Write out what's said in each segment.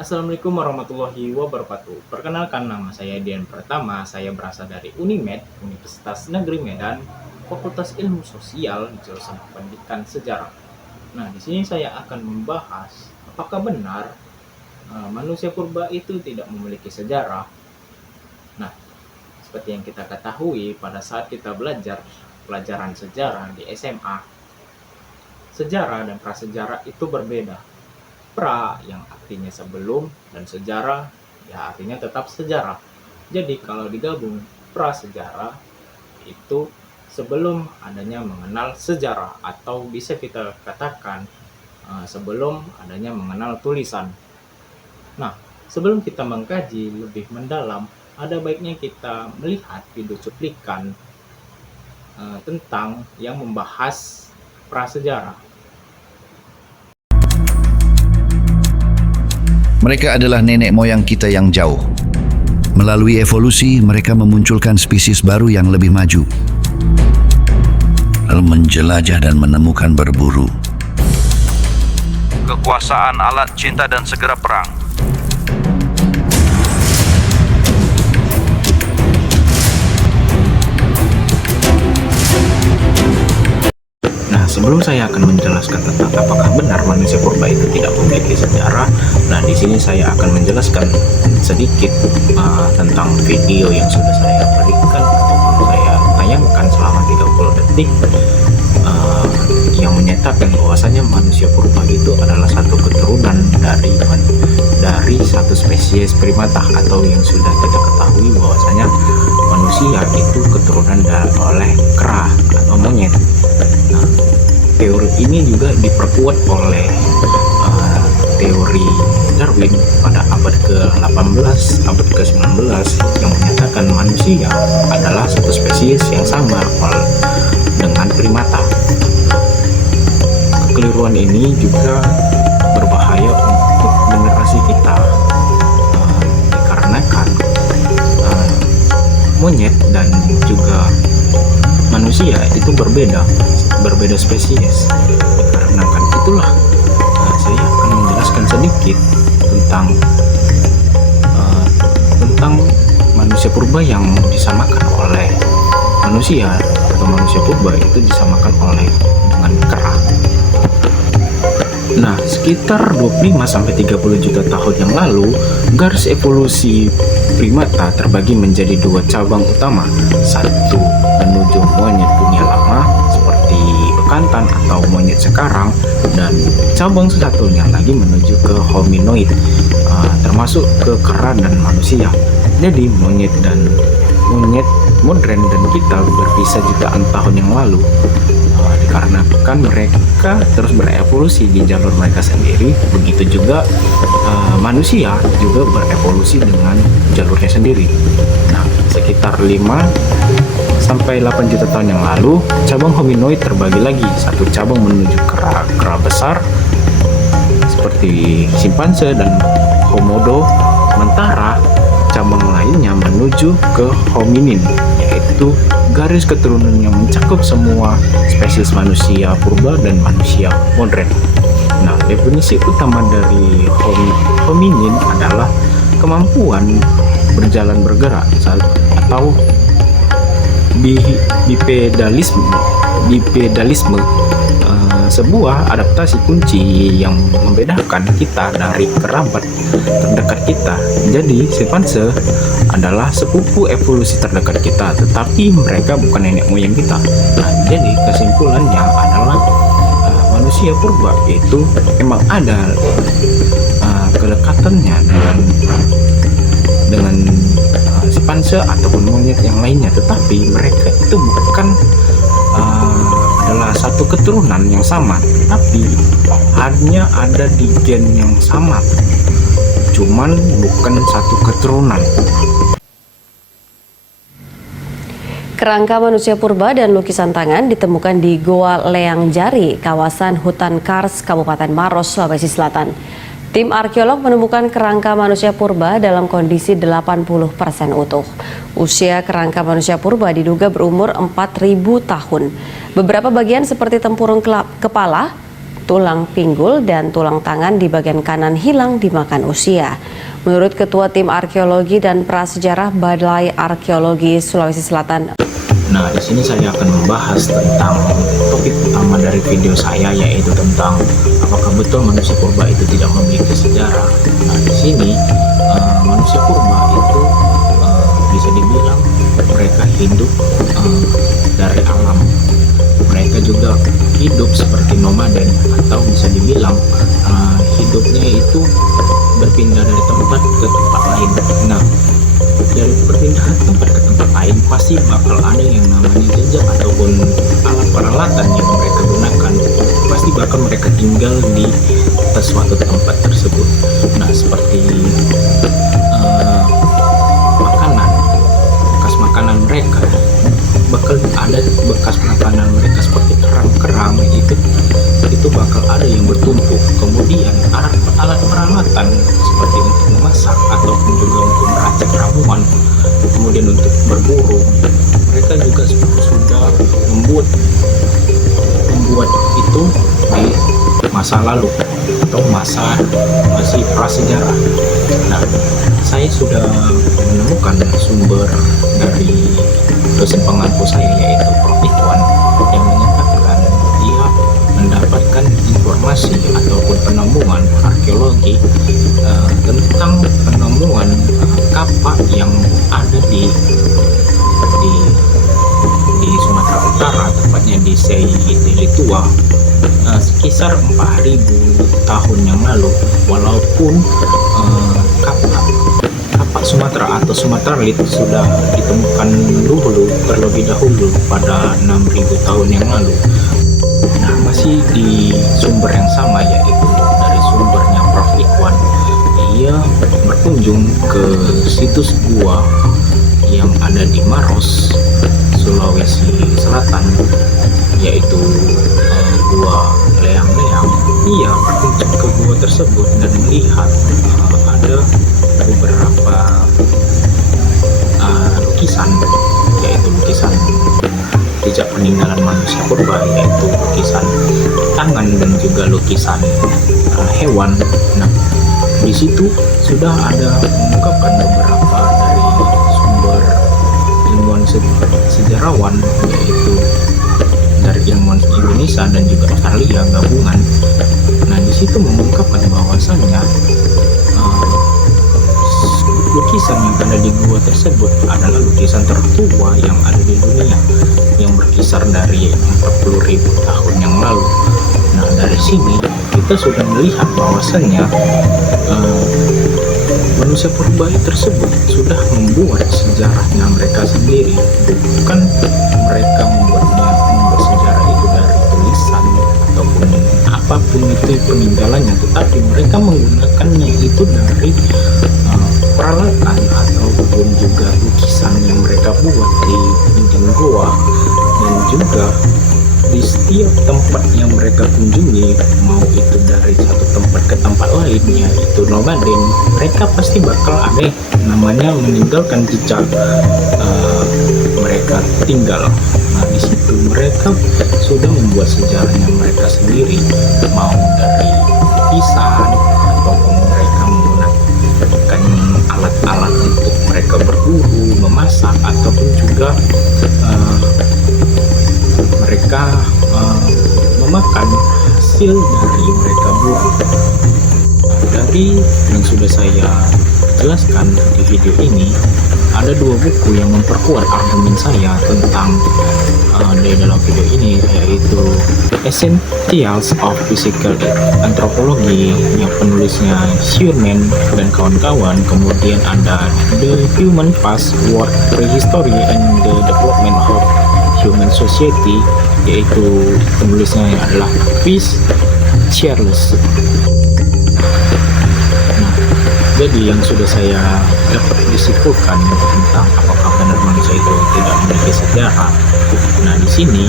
Assalamualaikum warahmatullahi wabarakatuh. Perkenalkan, nama saya Dian Pratama. Saya berasal dari Unimed, Universitas Negeri Medan, Fakultas Ilmu Sosial, jurusan Pendidikan Sejarah. Nah, di sini saya akan membahas apakah benar manusia purba itu tidak memiliki sejarah. Nah, seperti yang kita ketahui pada saat kita belajar pelajaran sejarah di SMA, sejarah dan prasejarah itu berbeda. Pra yang artinya sebelum dan sejarah ya artinya tetap sejarah. Jadi kalau digabung prasejarah itu sebelum adanya mengenal sejarah, atau bisa kita katakan sebelum adanya mengenal tulisan. Nah, sebelum kita mengkaji lebih mendalam, ada baiknya kita melihat video cuplikan tentang yang membahas prasejarah. Mereka adalah nenek moyang kita yang jauh. Melalui evolusi, mereka memunculkan spesies baru yang lebih maju, lalu menjelajah dan menemukan berburu. Kekuasaan, alat, cinta, dan segera perang. Nah, sebelum saya akan menjelaskan tentang apakah benar manusia purba itu tidak memiliki sejarah, nah di sini saya akan menjelaskan sedikit tentang video yang sudah saya berikan ataupun saya tayangkan selama 30 detik yang menyatakan bahwasanya manusia purba itu adalah satu keturunan dari satu spesies primata, atau yang sudah kita ketahui bahwasanya manusia itu keturunan oleh kera atau monyet. Nah, teori ini juga diperkuat oleh teori Darwin pada abad ke-18, abad ke-19 yang menyatakan manusia adalah satu spesies yang sama dengan primata. Kekeliruan ini juga berbahaya untuk generasi kita dikarenakan monyet dan juga manusia itu berbeda spesies. Dikarenakan itulah saya akan menjelaskan sedikit tentang manusia purba yang disamakan oleh manusia, atau manusia purba itu disamakan oleh dengan kera. Nah, sekitar 25-30 juta tahun yang lalu, garis evolusi primata terbagi menjadi dua cabang utama. Satu menuju monyet dunia lama seperti bekantan atau monyet sekarang, dan cabang satunya lagi menuju ke hominoid, termasuk ke kera dan manusia. Jadi monyet modern dan kita berpisah jutaan tahun yang lalu, dikarenakan mereka terus berevolusi di jalur mereka sendiri. Begitu juga manusia juga berevolusi dengan jalurnya sendiri. Nah, sekitar 5-8 juta tahun yang lalu, cabang hominoid terbagi lagi. Satu cabang menuju kera besar seperti simpanse dan komodo, sementara cabang lainnya menuju ke hominin, yaitu garis keturunan yang mencakup semua spesies manusia purba dan manusia modern. Nah, definisi utama dari hominin adalah kemampuan berjalan bergerak atau bipedalisme, sebuah adaptasi kunci yang membedakan kita dari kerabat terdekat kita. Jadi simpanse adalah sepupu evolusi terdekat kita, tetapi mereka bukan nenek moyang kita. Nah, jadi kesimpulannya adalah manusia purba itu memang ada kedekatannya dengan simpanse ataupun monyet yang lainnya, tetapi mereka itu bukan adalah satu keturunan yang sama, tapi hanya ada di gen yang sama, cuman bukan satu keturunan. Kerangka manusia purba dan lukisan tangan ditemukan di Goa Leang Jari, kawasan hutan Kars, Kabupaten Maros, Sulawesi Selatan. Tim arkeolog menemukan kerangka manusia purba dalam kondisi 80% utuh. Usia kerangka manusia purba diduga berumur 4.000 tahun. Beberapa bagian seperti tempurung kepala, tulang pinggul dan tulang tangan di bagian kanan hilang dimakan usia. Menurut Ketua Tim Arkeologi dan Prasejarah Balai Arkeologi Sulawesi Selatan. Nah, di sini saya akan membahas tentang topik utama dari video saya, yaitu tentang apakah betul manusia purba itu tidak memiliki sejarah. Nah, di sini manusia purba itu bisa dibilang mereka hidup dari alam. Mereka juga hidup seperti nomaden, atau bisa dibilang hidupnya itu berpindah dari tempat ke tempat lain. Nah, dari perpindahan tempat ke tempat lain pasti bakal ada yang namanya jejak ataupun alat peralatan yang mereka gunakan, pasti bakal mereka tinggal di suatu tempat tersebut. Nah, seperti bekas makanan mereka, bakal ada bekas makanan mereka seperti kerang-kerang itu bakal ada yang bertumpuk. Kemudian alat peralatan seperti untuk memasak ataupun juga untuk meracik ramuan, kemudian untuk berburu, mereka juga sudah membuat itu di masa lalu atau masih prasejarah. Nah, saya sudah menemukan sumber dari dosen pengampu saya, yaitu Prof. Ikhwan, yang menyatakan dia mendapatkan informasi ataupun penemuan arkeologi tentang penemuan kapak yang ada di Sumatera Utara, tepatnya di Sei Delitua, sekitar 4.000 tahun yang lalu. Walaupun kapak Sumatera atau Sumatralit sudah ditemukan terlebih dahulu pada 6.000 tahun yang lalu. Nah, masih di sumber yang sama, yaitu dari sumbernya Prof. Ikhwan. Ia berkunjung ke situs gua yang ada di Maros, Sulawesi Selatan, yaitu gua Leang-Leang. Ia berkunjung ke gua tersebut dan melihat ada beberapa lukisan, yaitu lukisan jejak peninggalan manusia purba, yaitu lukisan tangan dan juga lukisan hewan. Nah, di situ sudah ada mengungkapkan beberapa dari sumber ilmuwan sejarawan, yaitu dari ilmuwan Indonesia dan juga Australia gabungan. Nah, di situ mengungkapkan bahwasannya lukisan yang ada di gua tersebut adalah lukisan tertua yang ada di dunia, yang berkisar dari 40.000 tahun yang lalu. Nah, dari sini kita sudah melihat bahwasannya manusia purba tersebut sudah membuat sejarahnya mereka sendiri. Bukan mereka membuat sejarah itu dari tulisan ataupun apapun itu peninggalannya, tetapi mereka menggunakannya itu dari peralatan ataupun juga lukisan yang mereka buat di dinding goa, dan juga di setiap tempat yang mereka kunjungi, mau itu dari satu tempat ke tempat lain, yaitu nomaden, mereka pasti bakal ada namanya meninggalkan jejak mereka tinggal. Nah, di situ mereka sudah membuat sejarahnya mereka sendiri, mau dari lukisan ataupun mereka menggunakan alat-alat untuk mereka berburu, memasak, ataupun juga mereka memakan hasil dari mereka buru. Dari yang sudah saya jelaskan di video ini, ada dua buku yang memperkuat argumen saya tentang di dalam video ini, yaitu Essentials of Physical Anthropology yang penulisnya Schuurman dan kawan-kawan, kemudian ada The Human Past, World Prehistory and the Development of Human Society, yaitu penulisnya yang adalah Chris Charles. Jadi yang sudah saya dapat disimpulkan tentang apakah benar manusia itu tidak memiliki sejarah. Nah, di sini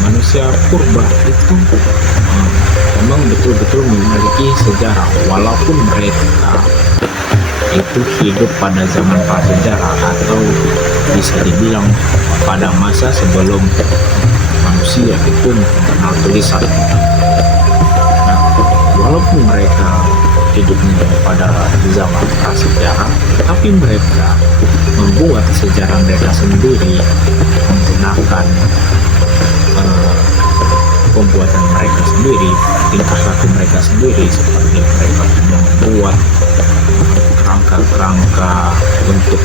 manusia purba itu memang betul-betul memiliki sejarah, walaupun mereka itu hidup pada zaman prasejarah atau bisa dibilang pada masa sebelum manusia itu mengenal tulisan. walaupun mereka hidupnya pada zaman prasejarah, tapi mereka membuat sejarah mereka sendiri menggunakan pembuatan mereka sendiri, tingkah laku mereka sendiri, seperti mereka membuat kerangka-kerangka untuk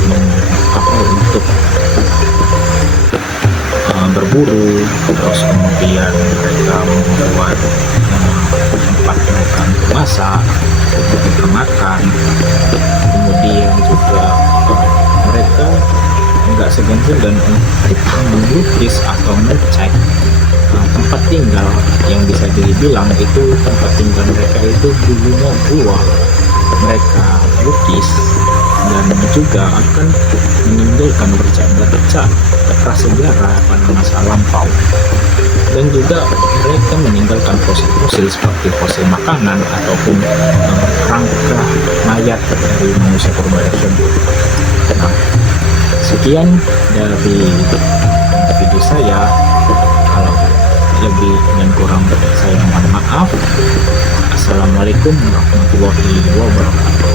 berburu, terus kemudian mereka membuat tempat mereka untuk masak, untuk makan, kemudian juga mereka nggak segan-segan untuk melukis atau mencat tempat tinggal yang bisa dibilang itu tempat tinggal mereka itu dulunya gua. Mereka lukis dan juga akan meninggalkan bercak-bercak prasejarah pada masa lampau, dan juga mereka meninggalkan fosil-fosil seperti fosil makanan ataupun kerangka mayat dari manusia purba tersebut. Nah, sekian dari video saya. Kalau lebih dan kurang saya mohon maaf. Assalamualaikum warahmatullahi wabarakatuh.